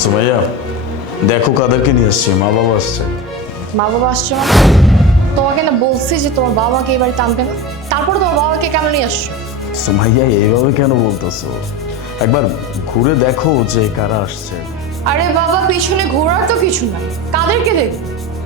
সুমাইয়া দেখো কাদেরকে নিয়ে আসছে মা বাবা আসছে। মা বাবা আসছে মানে? তোমাকে না বলছি যে তোমার বাবা মাকে এই বাড়িতে আনবে না? তারপরে তোমার বাবাকে কেন নিয়ে আসছো? সুমাইয়া এইভাবে কেন বলতেছো? একবার ঘুরে দেখো যে কারা আসছে। আরে বাবা পিছনে ঘোরার তো কিছু নাই কাদেরকে দেখবে?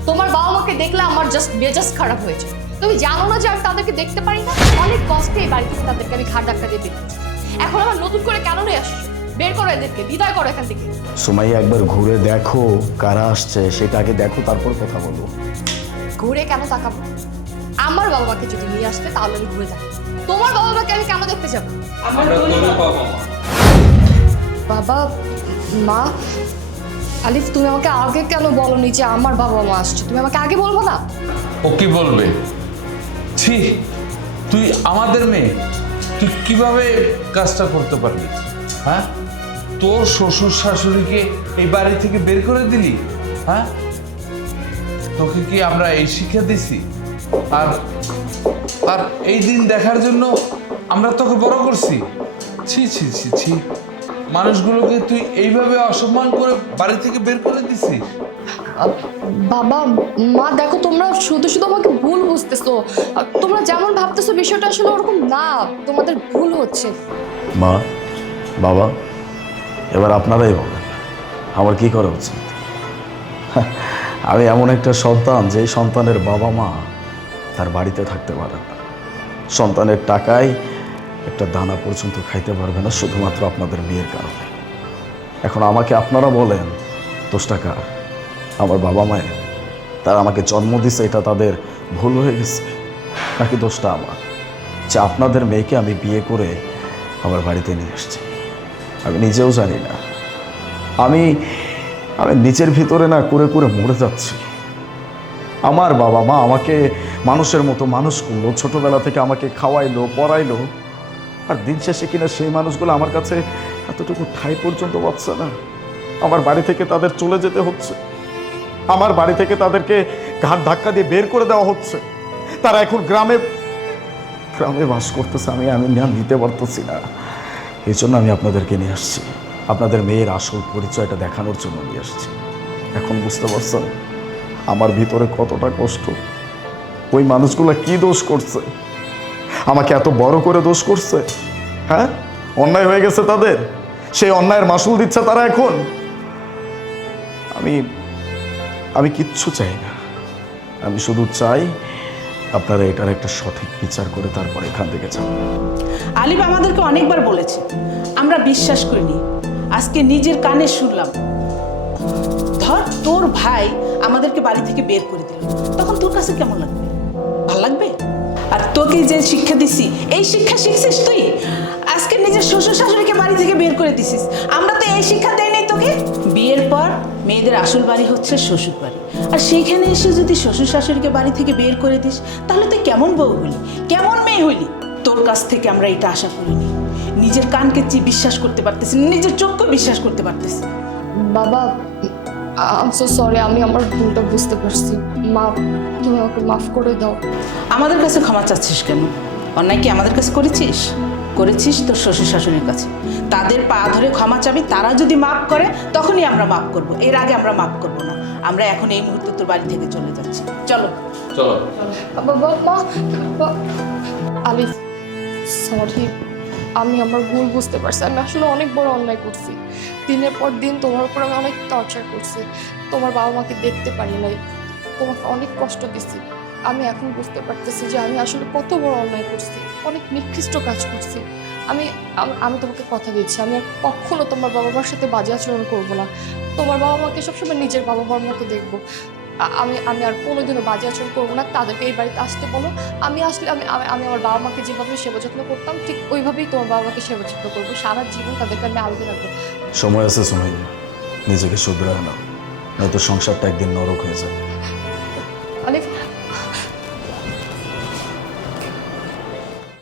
তোমার বাবা মাকে দেখলে আমার জাস্ট মেজাজ খারাপ হয়েছে তুমি জানো না যে আমি তাদেরকে দেখতে পারি না? অনেক কষ্টে এই বাড়ি থেকে তাদেরকে আমি ঘাট ধাক্কা দিয়ে দেখেছি এখন আবার নতুন করে কেন নিয়ে আসছো? বের করো এদেরকে বিদায় করো এখান থেকে। সুমাইয়া একবার ঘুরে দেখো কারা আসছে সেটা আগে দেখো তারপর কথা বলো। ঘুরে কেন তাকাবো? আমার বাবা মাকে যদি নিয়ে আসতে তাহলে আমি ঘুরে যাব। তোমার বাবা মাকে আমি কেন দেখতে যাব? আমরা বাবা মা বাবা মা আলিফ তুমি আমাকে আগে কেন বলনি যে আমার বাবা মা আসছে? তুমি আমাকে আগে বলব না? ও কি বলবে? ছি তুই আমাদের মেয়ে। তুই কীভাবে কাজটা করতে পারলি হ্যাঁ? তোর শ্বশুর শাশুড়িকে এই বাড়ি থেকে বের করে দিলি হ্যাঁ? তোকে কি আমরা এই শিক্ষা দিছি? আর আর এই দিন দেখার জন্য আমরা তোকে বড় করছি? ছি ছি ছি ছি। মানুষগুলোকে তুই এইভাবে অসম্মান করে বাড়ি থেকে বের করে দিছিস? বাবা মা দেখো তোমরা শুধু শুধু আমাকে ভুল বুঝতেছো। তোমরা যেমন ভাবতেছো বিষয়টা আসলে ওরকম না। তোমাদের ভুল হচ্ছে। মা বাবা এবার আপনারাই বলেন, আমার কি করা উচিত? আমি এমন একটা সন্তান যে সন্তানের বাবা মা তার বাড়িতে থাকতে পারে না। সন্তানের টাকায় একটা দানা পর্যন্ত খাইতে পারবে না, শুধুমাত্র আপনাদের বিয়ের কারণে। এখন আমাকে আপনারা বলেন দোষ টাকা আমার বাবা মায়ের। তারা আমাকে জন্ম দিছে, এটা তাদের ভুল হয়ে গেছে। নাকি দোষটা আমার? যে আপনাদের মেয়েকে আমি বিয়ে করে আমার বাড়িতে নিয়ে এসেছি আমি নিজেও জানি না। আমি আমি নিজের ভিতরে না করে করে মরে যাচ্ছি। আমার বাবা মা আমাকে মানুষের মতো মানুষ করল, ছোটবেলা থেকে আমাকে খাওয়াইলো, পড়াইলো। আর দিন শেষে কিনা সেই মানুষগুলো আমার কাছে এতটুকু ঠাই পর্যন্ত পাচ্ছে না। আমার বাড়ি থেকে তাদের চলে যেতে হচ্ছে। আমার বাড়ি থেকে তাদেরকে ঘাট ধাক্কা দিয়ে বের করে দেওয়া হচ্ছে। তারা এখন গ্রামে গ্রামে বাস করতেছে, আমি আমি নিতে পারতেছি না। এই জন্য আমি আপনাদেরকে নিয়ে আসছি। আপনাদের মেয়ের আসল পরিচয়টা দেখানোর জন্য নিয়ে আসছি। এখন বুঝতে পারছেন? আমার ভিতরে কতটা কষ্ট। ওই মানুষগুলো কি দোষ করছে? আমাকে এত বড় করে দোষ করছে? হ্যাঁ? অন্যায় হয়ে গেছে তাদের? সেই অন্যায়ের মাসুল দিচ্ছে তারা এখন? আমি আমি কিচ্ছু চাই না। আমি শুধু চাই আপনারা এটার একটা সঠিক বিচার করে তারপর এখান থেকে যান। আলিফ আমাদেরকে অনেকবার বলেছে, আমরা বিশ্বাস করিনি। আজকে নিজের কানে শুনলাম। ধর তোর ভাই আমাদেরকে বাড়ি থেকে বের করে দিল। তখন তোর কাছে কেমন লাগবে? ভালো লাগবে? আর তোকে যে শিক্ষা দিছি, এই শিক্ষা শিখছিস তুই? আজকে নিজের শ্বশুর শাশুড়িকে বাড়ি থেকে বের করে দিছিস। আমরা তো এই শিক্ষা দেই নাই তোকে। বিয়ের পর মেয়েদের আসল বাড়ি হচ্ছে শ্বশুর বাড়ি। আর সেইখানে এসে যদি শ্বশুর শাশুড়িকে বাড়ি থেকে বের করে দিস তাহলে তুই কেমন বউ হলি? কেমন মেয়ে হলি? তোর কাছ থেকে আমরা এটা আশা করিনি। নিজের কানকে চি বিশ্বাস করতে পারতেছি নিজের চোখকে বিশ্বাস করতে পারতেছি বাবা আম সো সরি আমি আমার ভুলটা বুঝতে পারছি। মা তুমি আমাকে মাফ করে দাও। আমাদের কাছে ক্ষমা চাচ্ছিস কেন? অন্যায় কি আমাদের কাছে করেছিস? করেছিস তোর শ্বশুর শাশুড়ির কাছে। তাদের পা ধরে ক্ষমা চাবি তারা যদি মাফ করে তখনই আমরা মাফ করব। এর আগে আমরা মাফ করব না। আমরা এখন এই মুহূর্তে তোর বাড়ি থেকে চলে যাচ্ছি। চলো। চলো। বাবা মা বা- সরি আমি আমার ভুল বুঝতে পারছি। আমি আসলে অনেক বড় অন্যায় করছি। দিনের পর দিন তোমার উপর আমি অনেক টর্চার করছি। তোমার বাবা মাকে দেখতে পারি নাই। তোমাকে অনেক কষ্ট দিছি। আমি এখন বুঝতে পারতেছি যে আমি আসলে কত বড় অন্যায় করছি, অনেক নিকৃষ্ট কাজ করছি। আমি আমি তোমাকে কথা দিচ্ছি, আমি আর কখনো তোমার বাবা মার সাথে বাজে আচরণ করব না। তোমার বাবা মাকে সবসময় নিজের বাবা মার মতো দেখব। আমি আমি আর কোনোদিনও বাজে আচরণ করব না, তাদেরকে এই বাড়িতে আসতে বলো। আমি আসলে, আমি আমি আমি আমার বাবা মাকে যেভাবে সেবা যত্ন করতাম, ঠিক ওইভাবেই তোমার বাবা মাকে সেবা যত্ন করব। সারা জীবন তাদেরকে আমি আলগে রাখব। সময় আছে সময় নিজেকে শুধরায় না নয়তো সংসারটা একদিন নরক হয়ে যাবে।